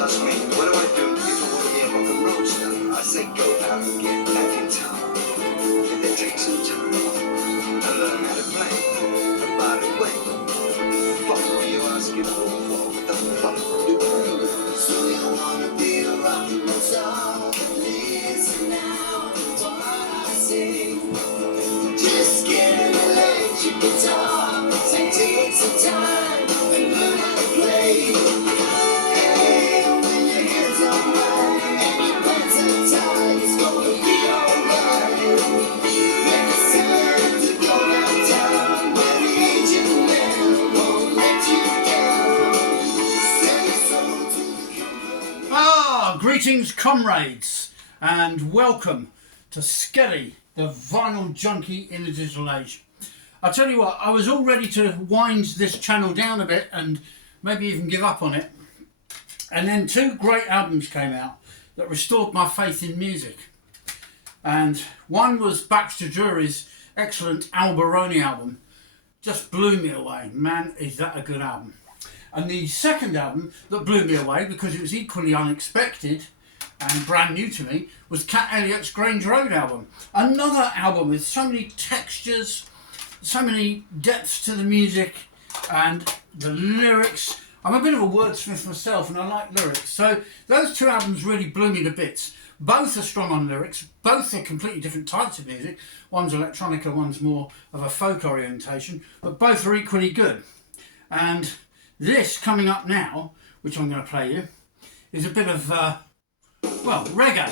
ask me, what do I do if I want to be a rock and roll star? I say go out and get that guitar, and then take some time and learn how to play. And by the way, what are you asking for? What the fuck do you? So you want to be a rock and roll star? Listen now to what I sing. Just get an electric guitar and take some time and learn how to play. Hey, when your hands are right and your pants are tight, it's gonna be alright. When it's time to go downtown, where the agent man won't let you down. Send your soul to the company. Greetings comrades, and welcome to Skelly, the vinyl junkie in the digital age. I'll tell you what, I was all ready to wind this channel down a bit and maybe even give up on it. And then two great albums came out that restored my faith in music. And one was Baxter Jury's excellent RONNIE album. Just blew me away. Man, is that a good album. And the second album that blew me away, because it was equally unexpected and brand new to me, was Cat Elliott's Grange Road album. Another album with so many textures, so many depths to the music and the lyrics. I'm a bit of a wordsmith myself and I like lyrics. So those two albums really blew me to bits. Both are strong on lyrics, both are completely different types of music. One's electronica, one's more of a folk orientation, but both are equally good. And this coming up now, which I'm going to play you, is a bit of, well, reggae.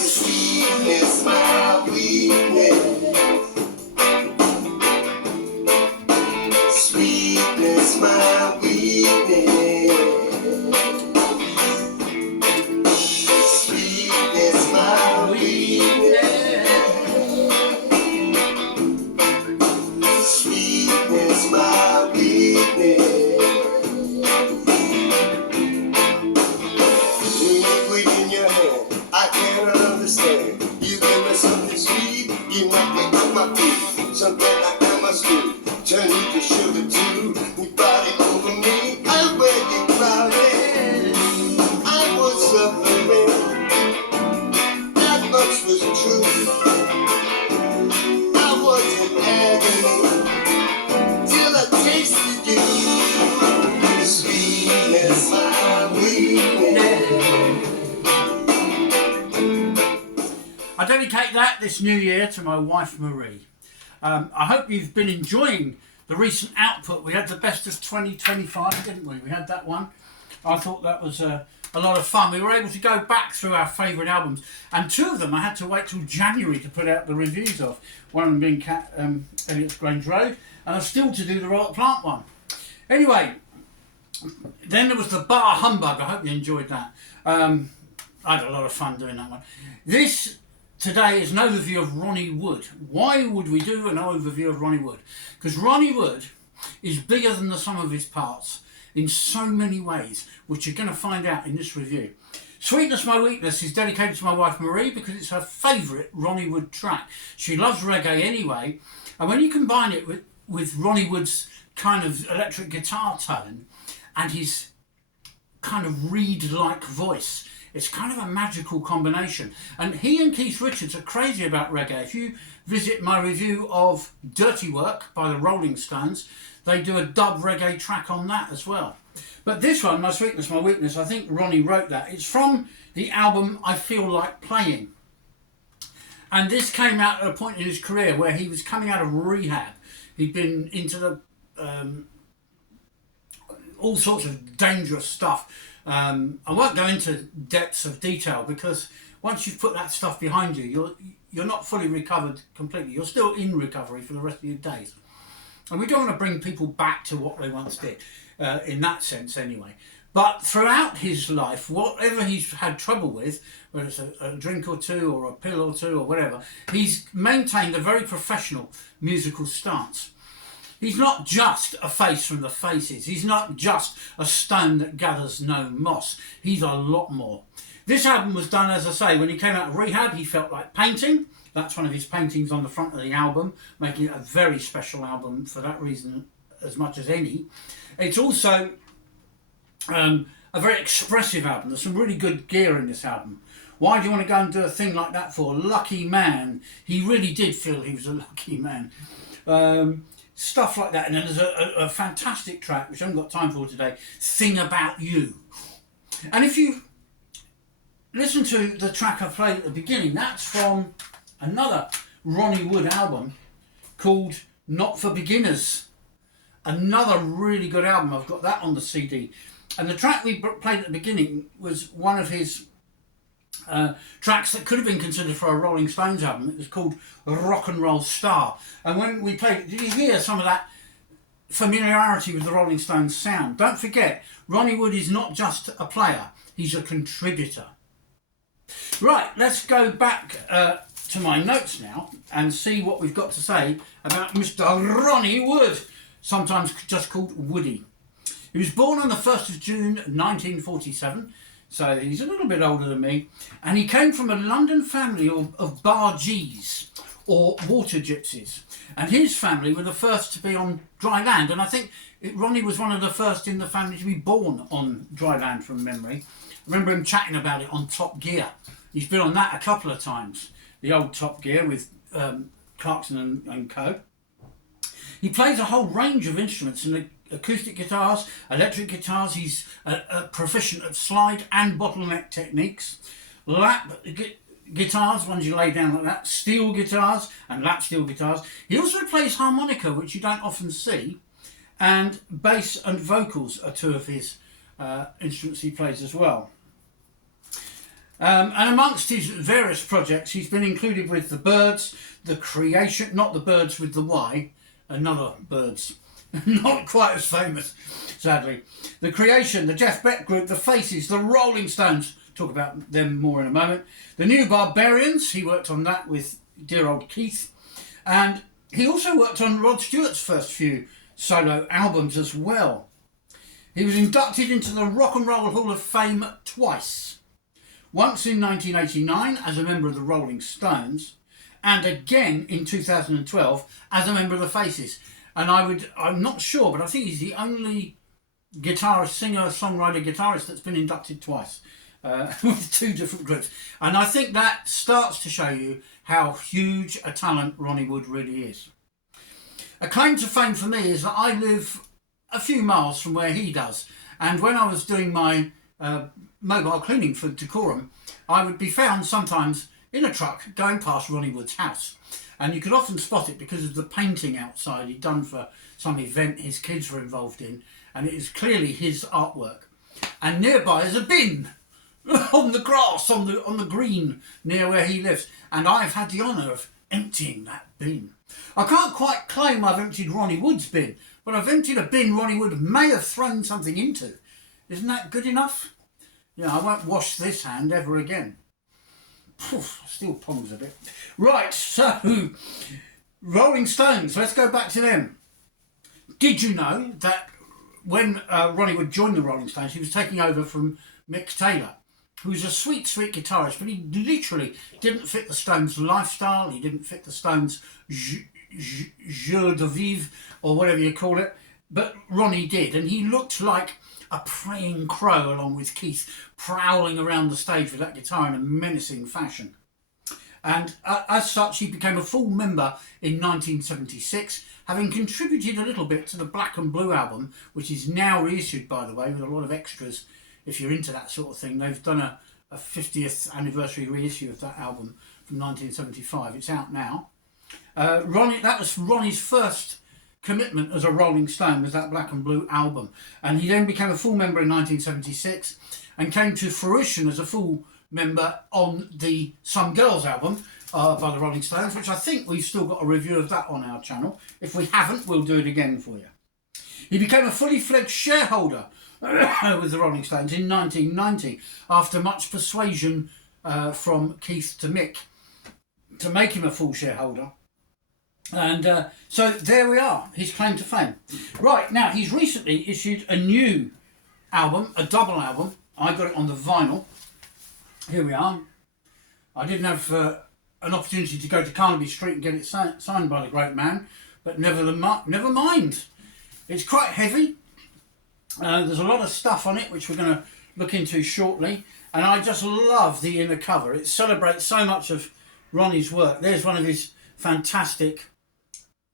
Sweetness, my weakness. Sweetness, my weakness. Sweetness, my weakness. Sweetness, my weakness. I cannot understand. You give me something sweet, you knock me off my feet. Something I must do, turn you to sugar too. You body over me, I wear you crowded. I was suffering, that much was true. I was in agony, till I tasted you. Sweetness, my weakness. I dedicate this new year to my wife Marie. I hope you've been enjoying the recent output. We had the best of 2025, didn't we? We had that one. I thought that was a lot of fun. We were able to go back through our favourite albums, and two of them I had to wait till January to put out the reviews of. One of them being Cat Elliott's Grange Road, and I've still to do the Royal Plant one. Anyway, then there was the Bar Humbug. I hope you enjoyed that. I had a lot of fun doing that one. This today is an overview of Ronnie Wood. Why would we do an overview of Ronnie Wood? Because Ronnie Wood is bigger than the sum of his parts in so many ways, which you're going to find out in this review. Sweetness, My Weakness is dedicated to my wife Marie because it's her favourite Ronnie Wood track. She loves reggae anyway, and when you combine it with Ronnie Wood's kind of electric guitar tone and his kind of reed-like voice, it's kind of a magical combination. And he and Keith Richards are crazy about reggae. If you visit my review of Dirty Work by the Rolling Stones, they do a dub reggae track on that as well. But this one, My Sweetness, My Weakness, I think Ronnie wrote that. It's from the album I Feel Like Playing. And this came out at a point in his career where he was coming out of rehab. He'd been into the all sorts of dangerous stuff. I won't go into depths of detail because once you've put that stuff behind you, you're not fully recovered completely. You're still in recovery for the rest of your days. And we don't want to bring people back to what they once did, in that sense anyway. But throughout his life, whatever he's had trouble with, whether it's a drink or two or a pill or two or whatever, he's maintained a very professional musical stance. He's not just a face from the faces. He's not just a stone that gathers no moss. He's a lot more. This album was done, as I say, when he came out of rehab. He felt like painting. That's one of his paintings on the front of the album, making it a very special album for that reason as much as any. It's also a very expressive album. There's some really good gear in this album. Why do you want to go and do a thing like that for? Lucky man. He really did feel he was a lucky man. Stuff like that. And then there's a fantastic track, which I haven't got time for today, Thing About You. And if you listen to the track I played at the beginning, that's from another Ronnie Wood album called Not For Beginners. Another really good album. I've got that on the CD. And the track we played at the beginning was one of his tracks that could have been considered for a Rolling Stones album. It was called Rock and Roll Star. And when we played it, did you hear some of that familiarity with the Rolling Stones sound? Don't forget, Ronnie Wood is not just a player, he's a contributor. Right, let's go back to my notes now and see what we've got to say about Mr. Ronnie Wood, sometimes just called Woody. He was born on the 1st of June 1947, so he's a little bit older than me, and he came from a London family of bargees, or water gypsies, and his family were the first to be on dry land, and I think Ronnie was one of the first in the family to be born on dry land from memory. I remember him chatting about it on Top Gear. He's been on that a couple of times, the old Top Gear with Clarkson and co. He plays a whole range of instruments, and acoustic guitars, electric guitars. He's proficient at slide and bottleneck techniques, lap guitars, ones you lay down like that, steel guitars and lap steel guitars. He also plays harmonica, which you don't often see, and bass and vocals are two of his instruments he plays as well. And amongst his various projects, he's been included with the Byrds, the Creation, not the Byrds with the Y, another Byrds, not quite as famous, sadly. The Creation, the Jeff Beck Group, the Faces, the Rolling Stones, talk about them more in a moment. The New Barbarians, he worked on that with dear old Keith. And he also worked on Rod Stewart's first few solo albums as well. He was inducted into the Rock and Roll Hall of Fame twice. Once in 1989 as a member of the Rolling Stones, and again in 2012 as a member of the Faces. And I'm not sure, but I think he's the only guitarist, singer, songwriter, guitarist that's been inducted twice with two different groups. And I think that starts to show you how huge a talent Ronnie Wood really is. A claim to fame for me is that I live a few miles from where he does. And when I was doing my mobile cleaning for Decorum, I would be found sometimes in a truck going past Ronnie Wood's house. And you could often spot it because of the painting outside he'd done for some event his kids were involved in, and it is clearly his artwork. And nearby is a bin on the grass, on the green near where he lives, and I've had the honour of emptying that bin. I can't quite claim I've emptied Ronnie Wood's bin, but I've emptied a bin Ronnie Wood may have thrown something into. Isn't that good enough? Yeah, I won't wash this hand ever again. Poof, still pongs a bit. Right, so Rolling Stones, let's go back to them. Did you know that when Ronnie Wood joined the Rolling Stones, he was taking over from Mick Taylor, who's a sweet, sweet guitarist, but he literally didn't fit the Stones' lifestyle, he didn't fit the Stones' joie de vivre, or whatever you call it, but Ronnie did, and he looked like a praying crow along with Keith, prowling around the stage with that guitar in a menacing fashion. And as such, he became a full member in 1976, having contributed a little bit to the Black and Blue album, which is now reissued, by the way, with a lot of extras. If you're into that sort of thing, they've done a 50th anniversary reissue of that album from 1975. It's out now. That was Ronnie's first commitment as a Rolling Stone, was that Black and Blue album, and he then became a full member in 1976 and came to fruition as a full member on the Some Girls album by the Rolling Stones, which I think we've still got a review of that on our channel. If we haven't, we'll do it again for you. He became a fully fledged shareholder with the Rolling Stones in 1990 after much persuasion from Keith to Mick to make him a full shareholder. And so there we are, his claim to fame. Right, now he's recently issued a new album, a double album. I got it on the vinyl. here we are. I didn't have an opportunity to go to Carnaby Street and get it signed by the great man, but never mind. It's quite heavy. There's a lot of stuff on it which we're going to look into shortly, and I just love the inner cover. It celebrates so much of Ronnie's work. There's one of his fantastic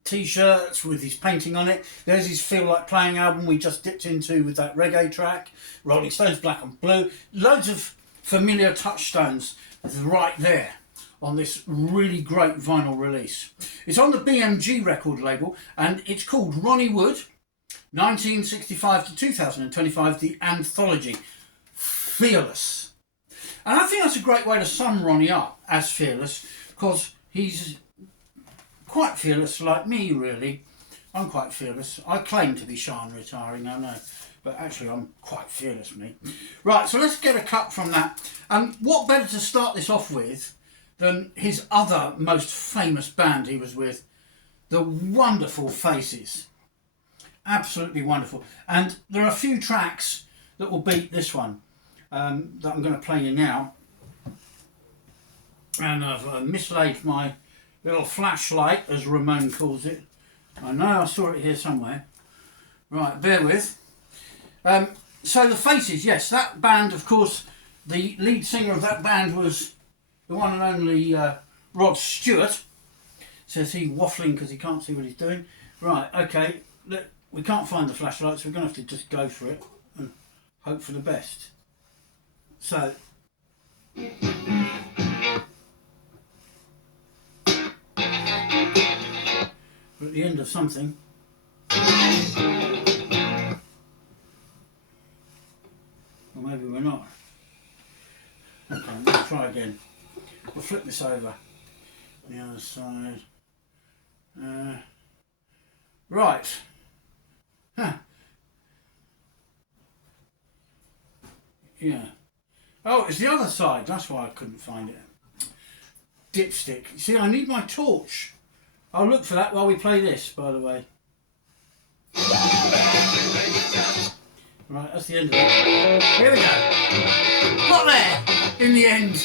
t-shirts with his painting on it. There's his Feel Like Playing album we just dipped into with that reggae track, Rolling Stones Black and Blue. Loads of familiar touchstones right there on this really great vinyl release. It's on the BMG record label, and it's called Ronnie Wood 1965 to 2025, the Anthology. Fearless. And I think that's a great way to sum Ronnie up as fearless, because he's quite fearless like me, really. I'm quite fearless. I claim to be shy and retiring, I know, but actually I'm quite fearless, me. Right, so let's get a cut from that. And what better to start this off with than his other most famous band he was with, the wonderful Faces. Absolutely wonderful. And there are a few tracks that will beat this one that I'm going to play you now. And I've mislaid my little flashlight, as Ramon calls it. I know I saw it here somewhere. Right, bear with. So the Faces, yes, that band, of course, the lead singer of that band was the one and only Rod Stewart. Says he waffling because he can't see what he's doing. Right, okay, look, we can't find the flashlight, so we're going to have to just go for it and hope for the best. So... we're at the end of something. Or maybe we're not. Okay, let's try again. We'll flip this over. The other side. Right. Huh. Yeah. Oh, it's the other side. That's why I couldn't find it. Dipstick. See, I need my torch. I'll look for that while we play this, by the way. Right, that's the end of it. Here we go. Got there in the end.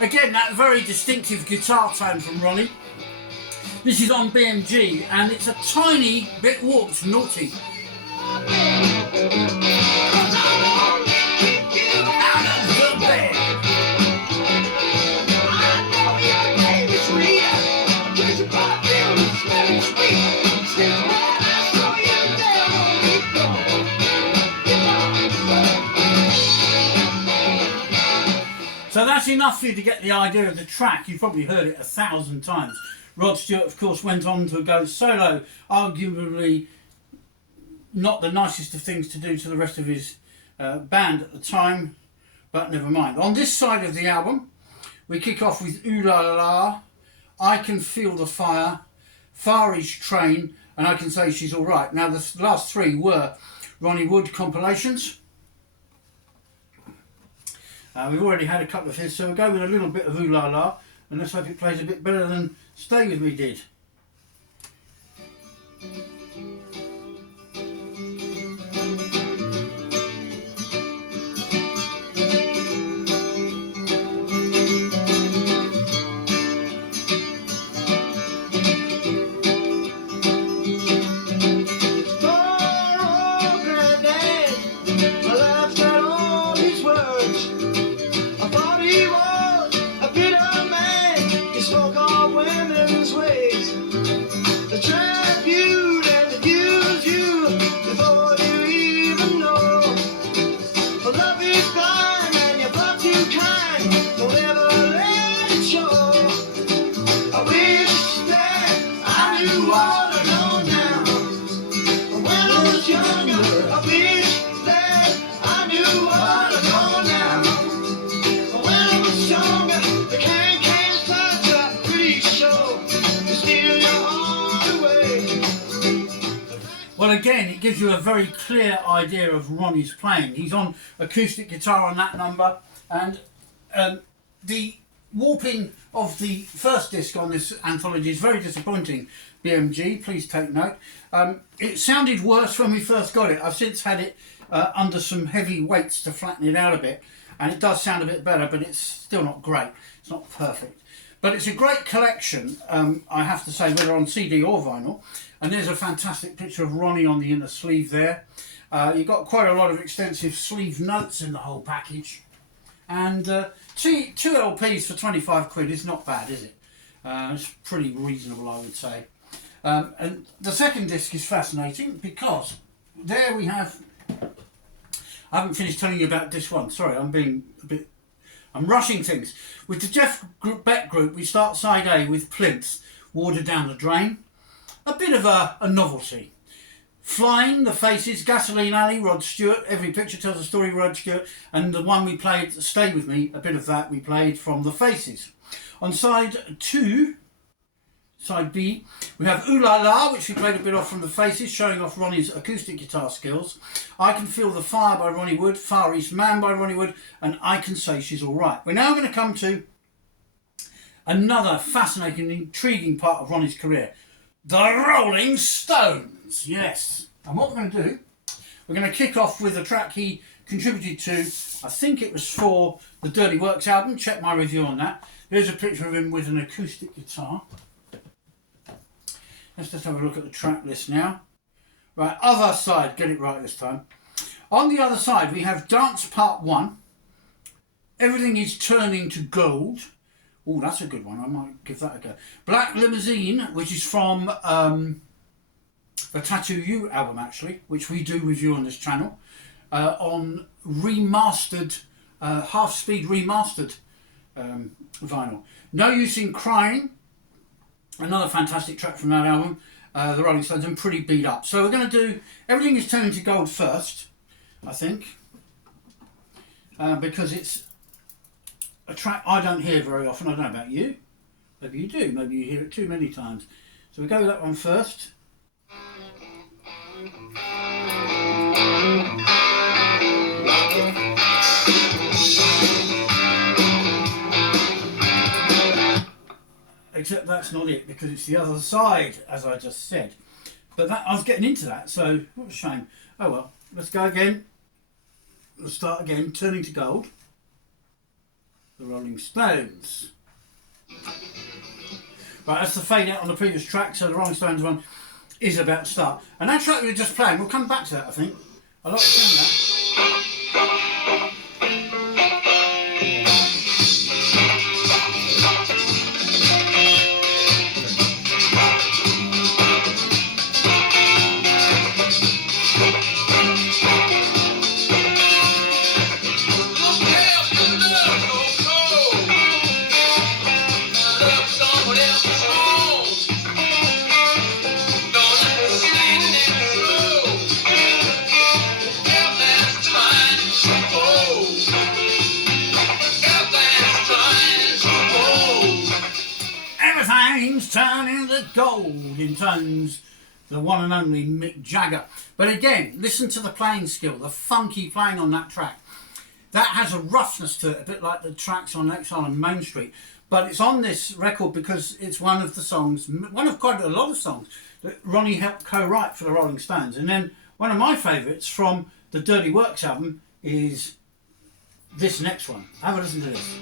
Again, that very distinctive guitar tone from Ronnie. This is on BMG, and it's a tiny bit warped, naughty. So that's enough for you to get the idea of the track. You've probably heard it 1,000 times. Rod Stewart, of course, went on to go solo, arguably not the nicest of things to do to the rest of his band at the time, but never mind. On this side of the album, we kick off with Ooh La La La, I Can Feel the Fire, Far East Train, and I Can Say She's Alright. Now, the last three were Ronnie Wood compilations. We've already had a couple of his, so we'll go with a little bit of Ooh La La, and let's hope it plays a bit better than Stay With Me did. He was a bitter man, he spoke of women's ways. again, it gives you a very clear idea of Ronnie's playing. He's on acoustic guitar on that number, and the warping of the first disc on this anthology is very disappointing. BMG, please take note. It sounded worse when we first got it. I've since had it under some heavy weights to flatten it out a bit, and it does sound a bit better, but it's still not great. It's not perfect. But it's a great collection, I have to say, whether on CD or vinyl. And there's a fantastic picture of Ronnie on the inner sleeve there. You've got quite a lot of extensive sleeve notes in the whole package. And two LPs for 25 quid is not bad, is it? It's pretty reasonable, I would say. And the second disc is fascinating because there we have... I haven't finished telling you about disc one. Sorry, I'm rushing things. With the Jeff Beck group, we start side A with Plinth, Water Down the Drain. A bit of a novelty. Flying, The Faces, Gasoline Alley, Rod Stewart, Every Picture Tells a Story, Rod Stewart, and the one we played, Stay With Me, a bit of that we played from The Faces. On side B, we have Ooh La La, which we played a bit off from The Faces, showing off Ronnie's acoustic guitar skills. I Can Feel the Fire by Ronnie Wood, Far East Man by Ronnie Wood, and I Can Say She's Alright. We're now going to come to another fascinating, intriguing part of Ronnie's career. The Rolling Stones, yes. And what we're going to do, we're going to kick off with a track he contributed to, I think it was for the Dirty Works album. Check my review on that. There's a picture of him with an acoustic guitar. Let's just have a look at the track list now. Right, other side, get it right this time. On the other side, we have Dance Part 1. Everything is Turning to Gold. Oh, that's a good one. I might give that a go. Black Limousine, which is from the Tattoo You album, actually, which we do review on this channel, on remastered, half-speed remastered vinyl. No Use in Crying, another fantastic track from that album, the Rolling Stones, and Pretty Beat Up. So we're going to do Everything is Turning to Gold first, I think, because it's a track I don't hear very often. I don't know about you. Maybe you do. Maybe you hear it too many times. So we go with that one first. Except that's not it, because it's the other side, as I just said. But that, I was getting into that, so what a shame. Oh well, let's go again. Let's start again. Turning to Gold. The Rolling Stones. Right, that's the fade out on the previous track, so the Rolling Stones one is about to start. And that track we were just playing, we'll come back to that, I think. I like playing that. Turning the gold, intones the one and only Mick Jagger. But again, listen to the playing skill, the funky playing on that track. That has a roughness to it, a bit like the tracks on Exile and Main Street. But it's on this record because it's one of the songs, one of quite a lot of songs that Ronnie helped co-write for the Rolling Stones. And then one of my favourites from the Dirty Works album is this next one. Have a listen to this.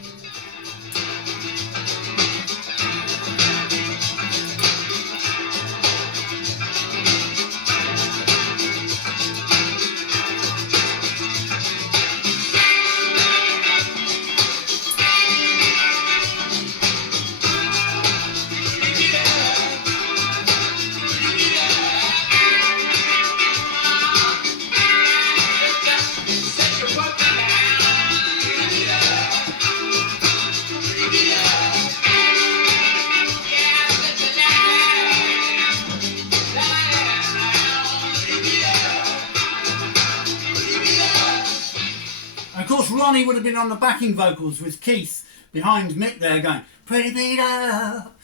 Ronnie would have been on the backing vocals with Keith behind Mick there going, pretty beat up,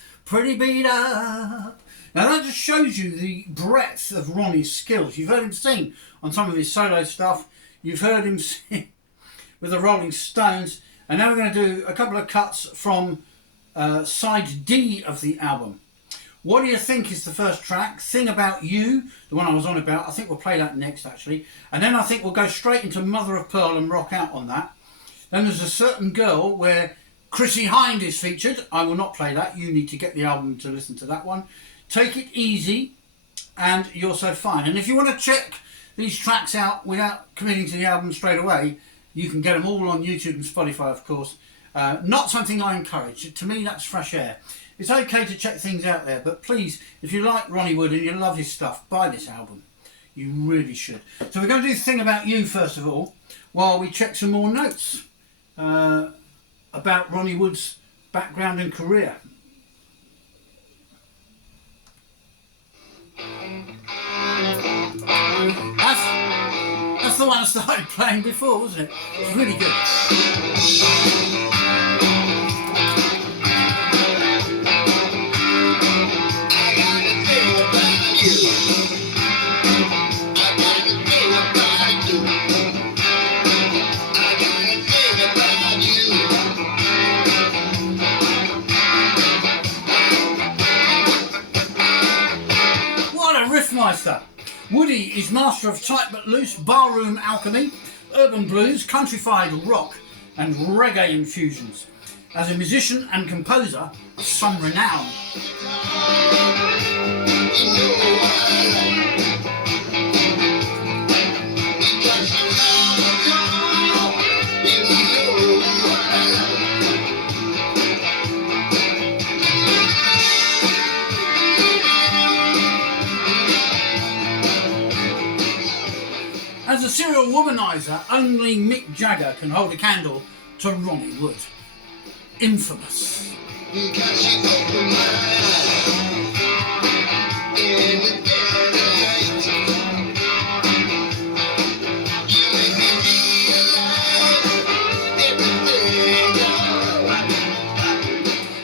Now that just shows you the breadth of Ronnie's skills. You've heard him sing on some of his solo stuff. You've heard him sing with the Rolling Stones. And now we're going to do a couple of cuts from side D of the album. What Do You Think is the first track. Thing About You, the one I was on about. I think we'll play that next actually. And then I think we'll go straight into Mother of Pearl and rock out on that. Then there's A Certain Girl where Chrissie Hynde is featured. I will not play that. You need to get the album to listen to that one. Take It Easy and You're So Fine. And if you want to check these tracks out without committing to the album straight away, you can get them all on YouTube and Spotify, of course. Not something I encourage. To me, that's fresh air. It's okay to check things out there, but please, if you like Ronnie Wood and you love his stuff, buy this album. You really should. So we're going to do Thing About You first of all, while we check some more notes about Ronnie Wood's background and career. That's the one I started playing before, wasn't it? It's really good. Riffmeister. Woody is master of tight but loose barroom alchemy, urban blues, countrified rock and reggae infusions. As a musician and composer of some renown. As a serial womanizer, only Mick Jagger can hold a candle to Ronnie Wood. Infamous.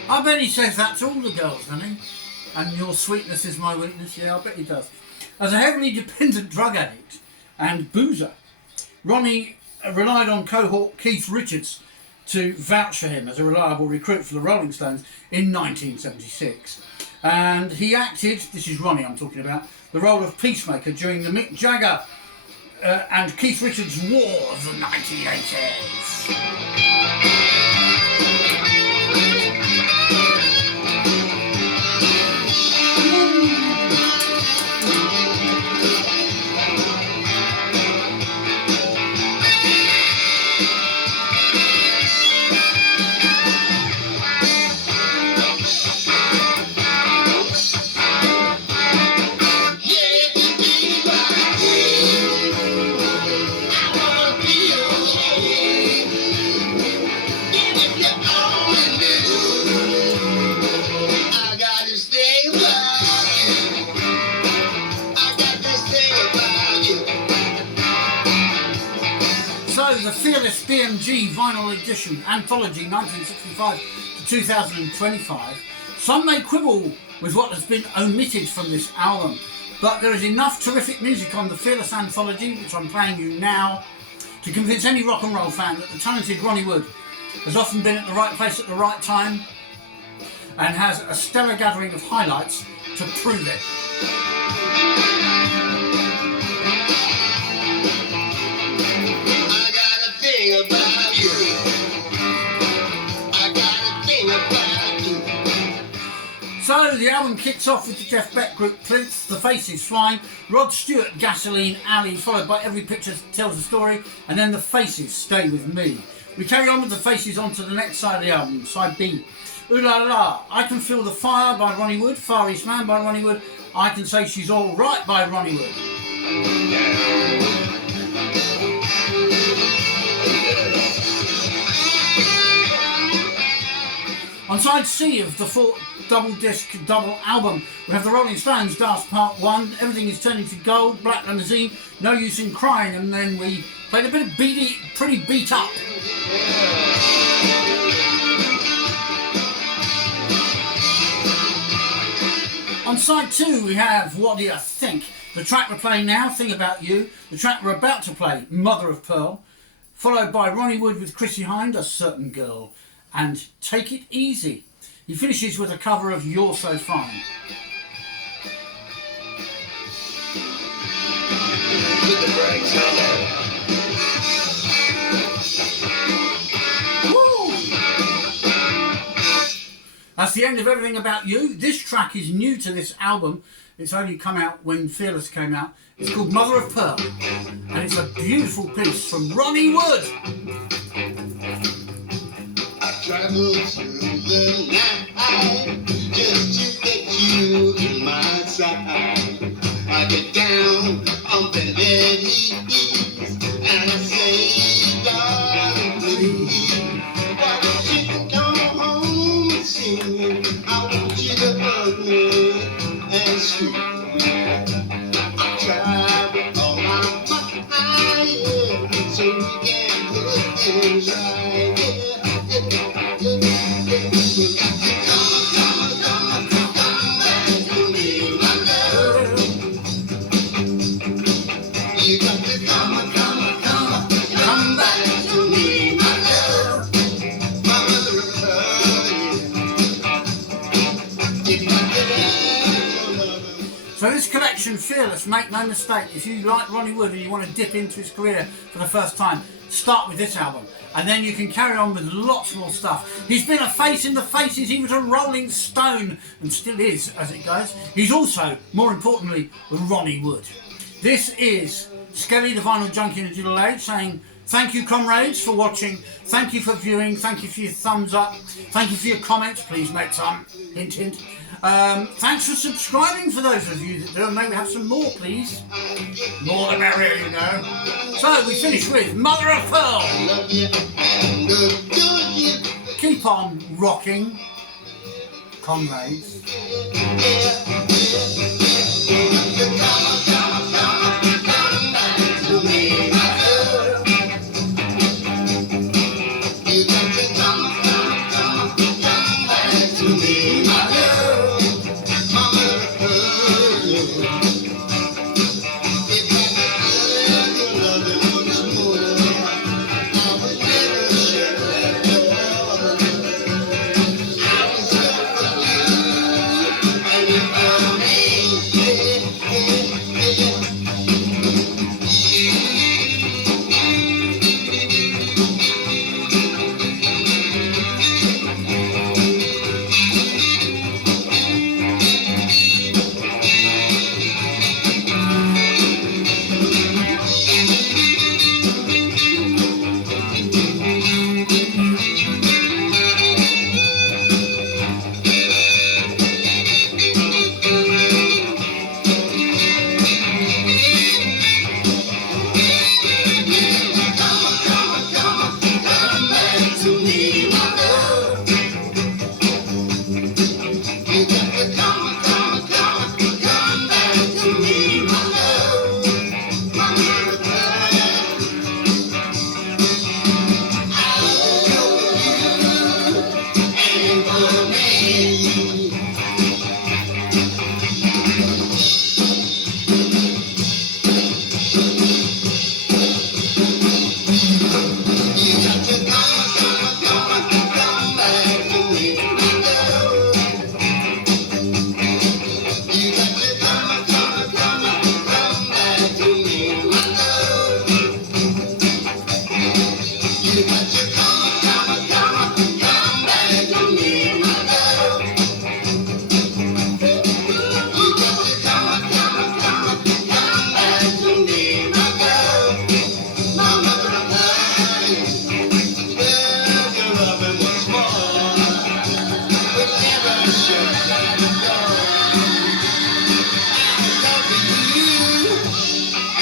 I bet he says that to all the girls, doesn't he? And your sweetness is my weakness. Yeah, I bet he does. As a heavily dependent drug addict and boozer, Ronnie relied on cohort Keith Richards to vouch for him as a reliable recruit for the Rolling Stones in 1976. And he acted, this is Ronnie I'm talking about, the role of peacemaker during the Mick Jagger and Keith Richards War of the 1980s. Fearless BMG Vinyl Edition Anthology 1965 to 2025. Some may quibble with what has been omitted from this album, but there is enough terrific music on the Fearless Anthology, which I'm playing you now, to convince any rock and roll fan that the talented Ronnie Wood has often been at the right place at the right time and has a stellar gathering of highlights to prove it. About you. I got a thing about you. So the album kicks off with the Jeff Beck group Plinth, The Faces Flying, Rod Stewart, Gasoline Alley, followed by Every Picture Tells a Story, and then The Faces, Stay With Me. We carry on with The Faces on to the next side of the album, side B. Ooh La La, I Can Feel the Fire by Ronnie Wood, Far East Man by Ronnie Wood, I Can Say She's All Right by Ronnie Wood. On side C of the 4 double disc double album, we have the Rolling Stones Dance Part 1, Everything Is Turning to Gold, Black Limousine, No Use in Crying, and then we played a bit of pretty beat up. On On side 2 we have What Do You Think? The track we're playing now, Think About You. The track we're about to play, Mother of Pearl. Followed by Ronnie Wood with Chrissy Hind, A Certain Girl. And Take It Easy. He finishes with a cover of You're So Fine. With the brakes on. That's the end of Everything About You. This track is new to this album. It's only come out when Fearless came out. It's called Mother of Pearl. And it's a beautiful piece from Ronnie Wood. I travel through the night just to get you in my side. I get down on bended knees and I say, darling, please, why don't you come home and see me? I want you to hug me and sweet me. I travel all my mind, yeah, so we can put things right, yeah, yeah, yeah, yeah. We got to come back to me, my love. You got to come back to me, my love. My mother of pearl, yeah. You got to let your loving. So this collection, Fearless, make no mistake, if you like Ronnie Wood and you want to dip into his career for the first time, start with this album. And then you can carry on with lots more stuff. He's been a face in the faces, he was a Rolling Stone, and still is, as it goes. He's also, more importantly, Ronnie Wood. This is Skelly, the Vinyl Junkie in the Digital Age, saying thank you, comrades, for watching. Thank you for viewing. Thank you for your thumbs up. Thank you for your comments. Please make some. Hint, hint. Thanks for subscribing for those of you that do, and maybe have some more, please. More the merrier, you know. So we finish with Mother of Pearl. Love you and adore you. Keep on rocking, comrades.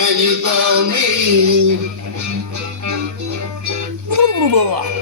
And you for me. Blah, blah, blah.